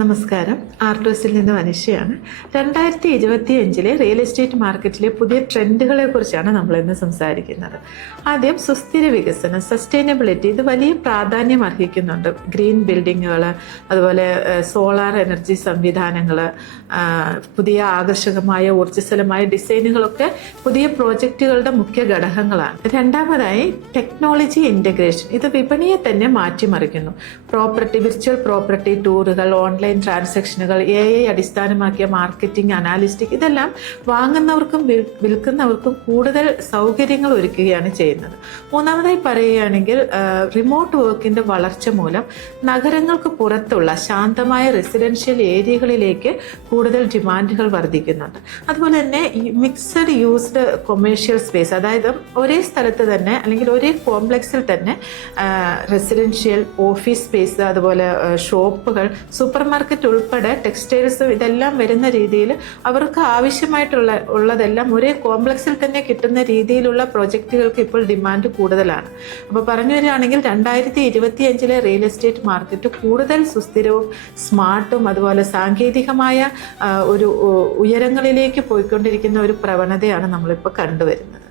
നമസ്കാരം, ആർട്ടോസിൽ നിന്ന് മനുഷ്യയാണ്. 2025 real estate മാർക്കറ്റിലെ പുതിയ ട്രെൻഡുകളെ കുറിച്ചാണ് നമ്മൾ ഇന്ന് സംസാരിക്കുന്നത്. ആദ്യം സുസ്ഥിര വികസനം, സസ്റ്റൈനബിലിറ്റി. ഇത് വലിയ പ്രാധാന്യം അർഹിക്കുന്നുണ്ട്. ഗ്രീൻ ബിൽഡിങ്ങുകൾ, അതുപോലെ സോളാർ എനർജി സംവിധാനങ്ങൾ, പുതിയ ആകർഷകമായ ഊർജ്ജസ്വലമായ ഡിസൈനുകളൊക്കെ പുതിയ പ്രോജക്റ്റുകളുടെ മുഖ്യ ഘടകങ്ങളാണ്. രണ്ടാമതായി ടെക്നോളജി ഇൻ്റഗ്രേഷൻ. ഇത് വിപണിയെ തന്നെ മാറ്റിമറിക്കുന്നു. വിർച്വൽ പ്രോപ്പർട്ടി ടൂറുകൾ, ഓൺലൈൻ ട്രാൻസാക്ഷനുകൾ, AI അടിസ്ഥാനമാക്കിയ മാർക്കറ്റിംഗ്, അനാലിസ്റ്റിക്, ഇതെല്ലാം വാങ്ങുന്നവർക്കും വിൽക്കുന്നവർക്കും കൂടുതൽ സൗകര്യങ്ങൾ ഒരുക്കുകയാണ് ചെയ്യുന്നത്. മൂന്നാമതായി പറയുകയാണെങ്കിൽ റിമോട്ട് വർക്കിന്റെ വളർച്ച മൂലം നഗരങ്ങൾക്ക് പുറത്തുള്ള ശാന്തമായ റെസിഡൻഷ്യൽ ഏരിയകളിലേക്ക് കൂടുതൽ ഡിമാൻഡുകൾ വർദ്ധിക്കുന്നുണ്ട്. അതുപോലെ തന്നെ ഈ മിക്സഡ് യൂസ്ഡ് കൊമേഴ്ഷ്യൽ സ്പേസ്, അതായത് ഒരേ സ്ഥലത്ത് തന്നെ അല്ലെങ്കിൽ ഒരേ കോംപ്ലക്സിൽ തന്നെ റെസിഡൻഷ്യൽ, ഓഫീസ് സ്പേസ്, അതുപോലെ ഷോപ്പുകൾ, സൂപ്പർ മാർക്കറ്റ് ഉൾപ്പെടെ ടെക്സ്റ്റൈൽസ്, ഇതെല്ലാം വരുന്ന രീതിയിൽ അവർക്ക് ഉള്ളതെല്ലാം ഒരേ കോംപ്ലക്സിൽ തന്നെ കിട്ടുന്ന രീതിയിലുള്ള പ്രൊജക്റ്റുകൾക്ക് ഇപ്പോൾ ഡിമാൻഡ് കൂടുതലാണ്. അപ്പോൾ പറഞ്ഞു വരികയാണെങ്കിൽ 2025 റിയൽ എസ്റ്റേറ്റ് മാർക്കറ്റ് കൂടുതൽ സുസ്ഥിരവും സ്മാർട്ടും അതുപോലെ സാങ്കേതികമായ ഒരു ഉയരങ്ങളിലേക്ക് പോയിക്കൊണ്ടിരിക്കുന്ന ഒരു പ്രവണതയാണ് നമ്മളിപ്പോൾ കണ്ടുവരുന്നത്.